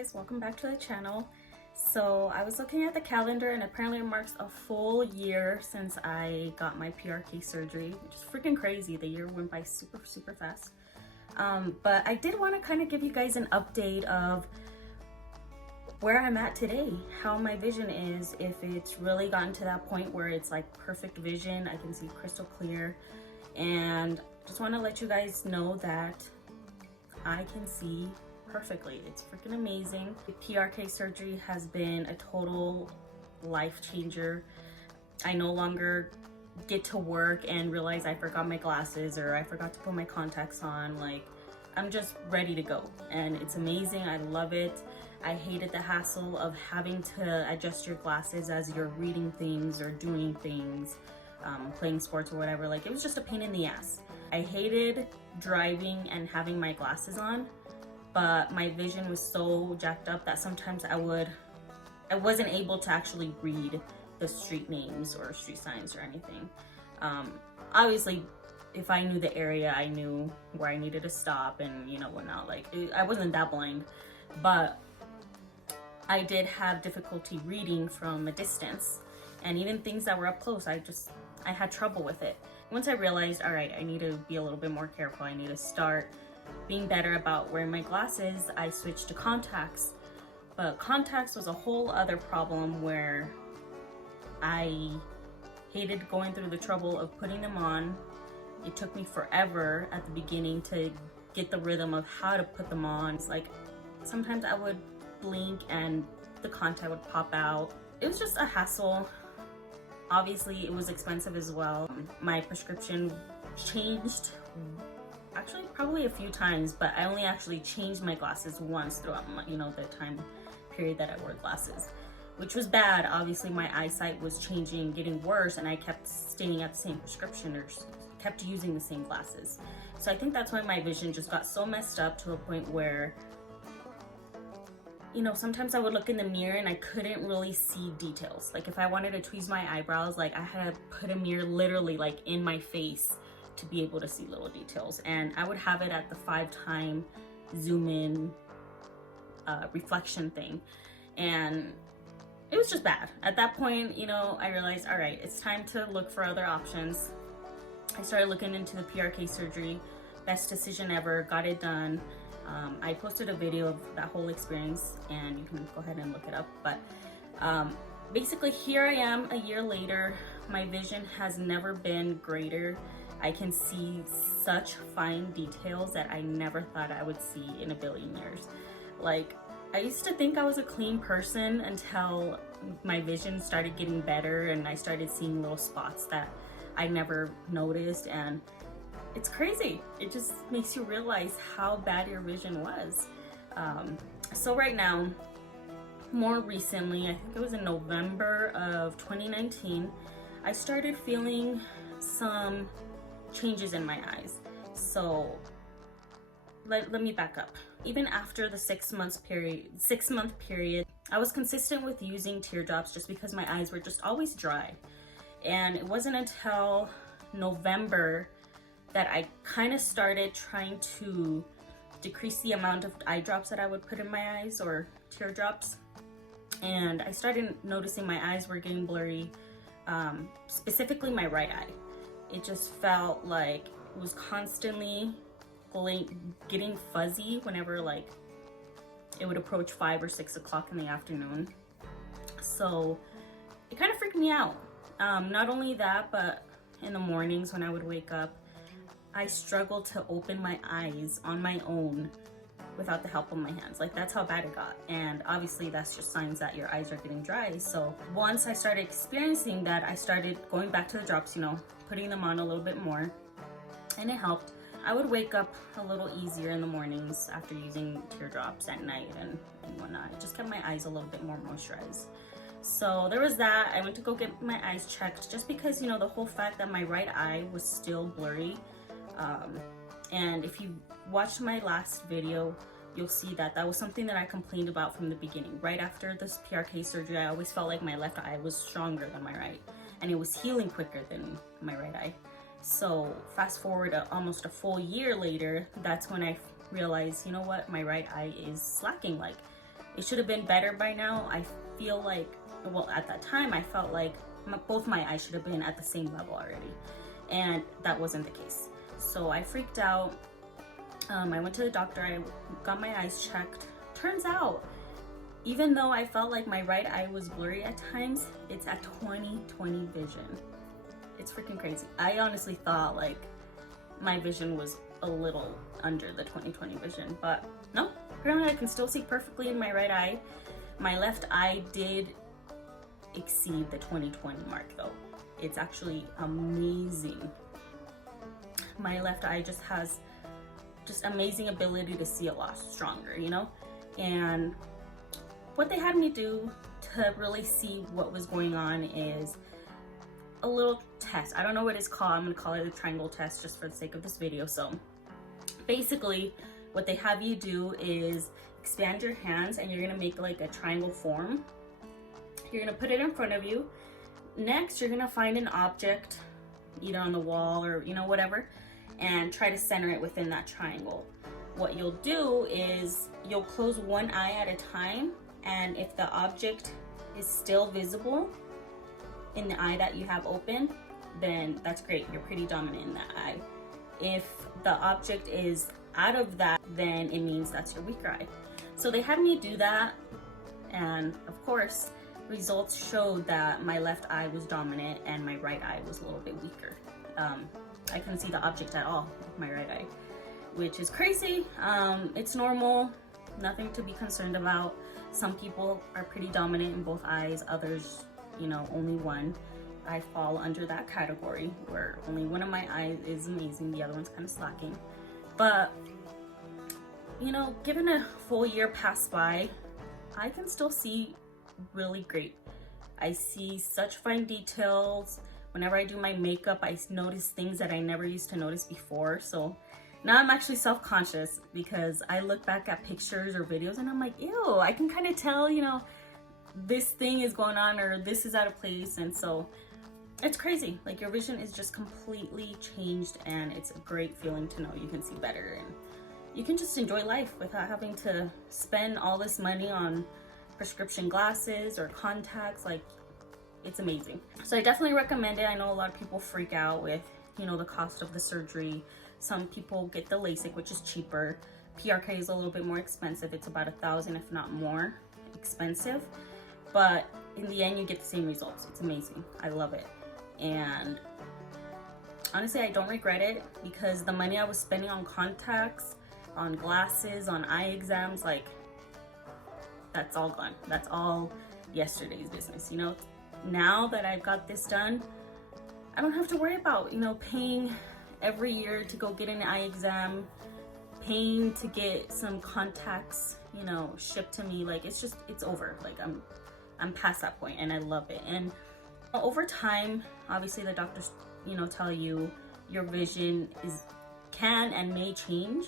guys, welcome back to the channel. So I was looking at the calendar and apparently it marks a full year since I got my PRK surgery, which is freaking crazy. The year went by super fast. But I did want to kind of give you guys an update of where I'm at today, how my vision is, if it's really gotten to that point where it's like perfect vision, I can see crystal clear, and just want to let you guys know that I can see perfectly. It's freaking amazing. The PRK surgery has been a total life changer. I no longer get to work and realize I forgot my glasses or I forgot to put my contacts on. Like, I'm just ready to go, and it's amazing. I love it. I hated the hassle of having to adjust your glasses as you're reading things or doing things, playing sports or whatever. Like, it was just a pain in the ass. I hated driving and having my glasses on, but my vision was so jacked up that sometimes I wasn't able to actually read the street names or street signs or anything. Obviously, if I knew the area, I knew where I needed to stop and whatnot. Like, I wasn't that blind, but I did have difficulty reading from a distance, and even things that were up close, I had trouble with it. Once I realized, all right, I need to be a little bit more careful, I need to start being better about wearing my glasses, I switched to contacts. But contacts was a whole other problem where I hated going through the trouble of putting them on. It took me forever at the beginning to get the rhythm of how to put them on. It's like sometimes I would blink and the contact would pop out. It was just a hassle. Obviously, it was expensive as well. My prescription changed actually probably a few times, but I only actually changed my glasses once throughout my, the time period that I wore glasses, which was bad. Obviously, my eyesight was changing, getting worse, and I kept staying at the same prescription or kept using the same glasses. So I think that's why my vision just got so messed up to a point where sometimes I would look in the mirror and I couldn't really see details. Like, if I wanted to tweeze my eyebrows, like, I had to put a mirror literally like in my face to be able to see little details. And I would have it at the 5-time zoom in reflection thing. And it was just bad. At that point, I realized, all right, it's time to look for other options. I started looking into the PRK surgery. Best decision ever, got it done. I posted a video of that whole experience and you can go ahead and look it up. But basically, here I am a year later. My vision has never been greater. I can see such fine details that I never thought I would see in a billion years. Like, I used to think I was a clean person until my vision started getting better and I started seeing little spots that I never noticed, and it's crazy. It just makes you realize how bad your vision was. So right now, more recently, I think it was in November of 2019, I started feeling some changes in my eyes. So let me back up. Even after the 6-month period, I was consistent with using teardrops just because my eyes were just always dry. And it wasn't until November that I kind of started trying to decrease the amount of eye drops that I would put in my eyes, or teardrops. And I started noticing my eyes were getting blurry, specifically my right eye. It just felt like it was constantly getting fuzzy whenever like it would approach 5 or 6 o'clock in the afternoon. So it kind of freaked me out. Not only that, but in the mornings when I would wake up, I struggled to open my eyes on my own without the help of my hands. Like, that's how bad it got. And obviously that's just signs that your eyes are getting dry. So once I started experiencing that, I started going back to the drops, putting them on a little bit more, and it helped. I would wake up a little easier in the mornings after using teardrops at night and whatnot. It just kept my eyes a little bit more moisturized. So there was that. I went to go get my eyes checked just because, the whole fact that my right eye was still blurry. And if you watched my last video, you'll see that that was something that I complained about from the beginning. Right after this PRK surgery, I always felt like my left eye was stronger than my right, and it was healing quicker than my right eye. So fast forward almost a full year later, that's when I realized, my right eye is slacking. Like, It should have been better by now. I feel like, well, at that time I felt like both my eyes should have been at the same level already, and that wasn't the case. So I freaked out. I went to the doctor, I got my eyes checked. Turns out, even though I felt like my right eye was blurry at times, it's at 20/20 vision. It's freaking crazy. I honestly thought like my vision was a little under the 20/20 vision, but no, apparently I can still see perfectly in my right eye. My left eye did exceed the 20/20 mark though. It's actually amazing. My left eye just has amazing ability to see a lot stronger, you know? And what they had me do to really see what was going on is a little test. I don't know what it's called. I'm gonna call it a triangle test just for the sake of this video. So basically what they have you do is expand your hands and you're gonna make like a triangle form. You're gonna put it in front of you. Next, you're gonna find an object, either on the wall or, you know, whatever, and try to center it within that triangle. What you'll do is you'll close one eye at a time, and if the object is still visible in the eye that you have open, then that's great. You're pretty dominant in that eye. If the object is out of that, then it means that's your weaker eye. So they had me do that, and of course, results showed that my left eye was dominant and my right eye was a little bit weaker. I couldn't see the object at all with my right eye, which is crazy. It's normal, nothing to be concerned about. Some people are pretty dominant in both eyes, others, you know, only one. I fall under that category where only one of my eyes is amazing, the other one's kind of slacking. But, you know, given a full year passed by, I can still see really great. I see such fine details. Whenever I do my makeup, I notice things that I never used to notice before. So now I'm actually self-conscious because I look back at pictures or videos and I'm like, ew, I can kind of tell, you know, this thing is going on or this is out of place. And so it's crazy. Like, your vision is just completely changed, and it's a great feeling to know you can see better and you can just enjoy life without having to spend all this money on prescription glasses or contacts. Like, it's amazing. So I definitely recommend it. I know a lot of people freak out with, you know, the cost of the surgery. Some people get the LASIK, which is cheaper. PRK is a little bit more expensive. It's about $1,000, if not more expensive. But in the end, you get the same results. It's amazing. I love it. And honestly, I don't regret it, because the money I was spending on contacts, on glasses, on eye exams, like, that's all gone. That's all yesterday's business, you know? Now that I've got this done, I don't have to worry about, you know, paying every year to go get an eye exam, paying to get some contacts, you know, shipped to me. Like, it's over. Like, I'm past that point, and I love it. And over time, obviously the doctors, you know, tell you your vision can and may change.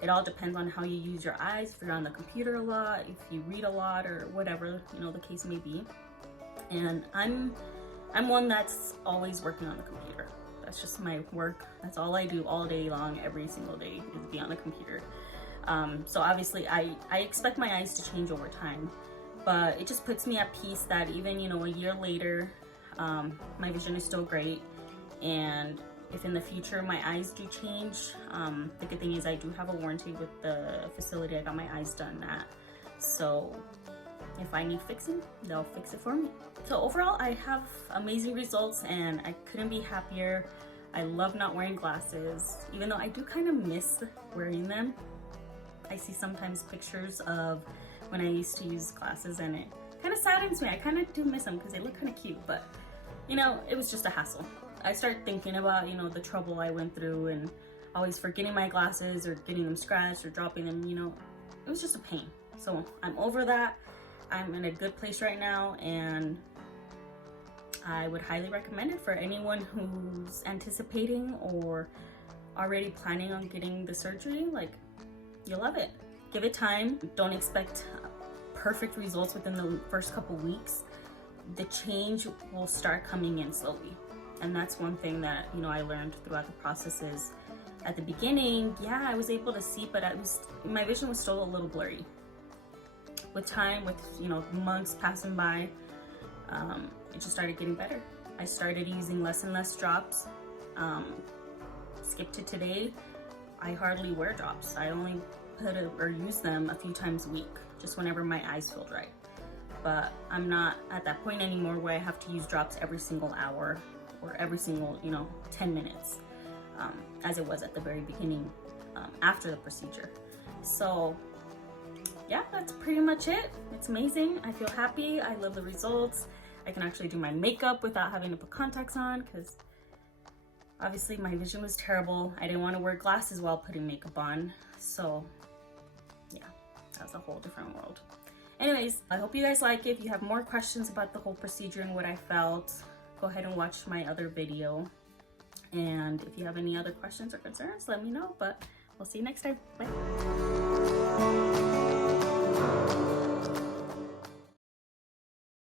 It all depends on how you use your eyes, if you're on the computer a lot, if you read a lot, or whatever, you know, the case may be. And I'm one that's always working on the computer. That's just my work. That's all I do all day long, every single day, is be on the computer. So obviously I expect my eyes to change over time, but it just puts me at peace that even, you know, a year later, my vision is still great. And if in the future my eyes do change, the good thing is I do have a warranty with the facility I got my eyes done at. So if I need fixing, they'll fix it for me. So overall, I have amazing results, and I couldn't be happier. I love not wearing glasses, even though I do kind of miss wearing them. I see sometimes pictures of when I used to use glasses, and it kind of saddens me. I kind of do miss them because they look kind of cute, but you know, it was just a hassle. I started thinking about, you know, the trouble I went through and always forgetting my glasses or getting them scratched or dropping them, you know, it was just a pain. So I'm over that. I'm in a good place right now, and I would highly recommend it for anyone who's anticipating or already planning on getting the surgery. Like, you'll love it. Give it time. Don't expect perfect results within the first couple weeks. The change will start coming in slowly. And that's one thing that, you know, I learned throughout the process is at the beginning, yeah, I was able to see, but my vision was still a little blurry. with time, with, you know, months passing by, it just started getting better. I started using less and less drops. Skip to today, I hardly wear drops. I only use them a few times a week, just whenever my eyes feel dry. But I'm not at that point anymore where I have to use drops every single hour or every single, you know, 10 minutes, as it was at the very beginning, after the procedure. So yeah, that's pretty much it. It's amazing. I feel happy. I love the results. I can actually do my makeup without having to put contacts on, because obviously my vision was terrible. I didn't want to wear glasses while putting makeup on. So yeah, that was a whole different world. Anyways, I hope you guys like it. If you have more questions about the whole procedure and what I felt, go ahead and watch my other video. And if you have any other questions or concerns, let me know. But we'll see you next time. Bye.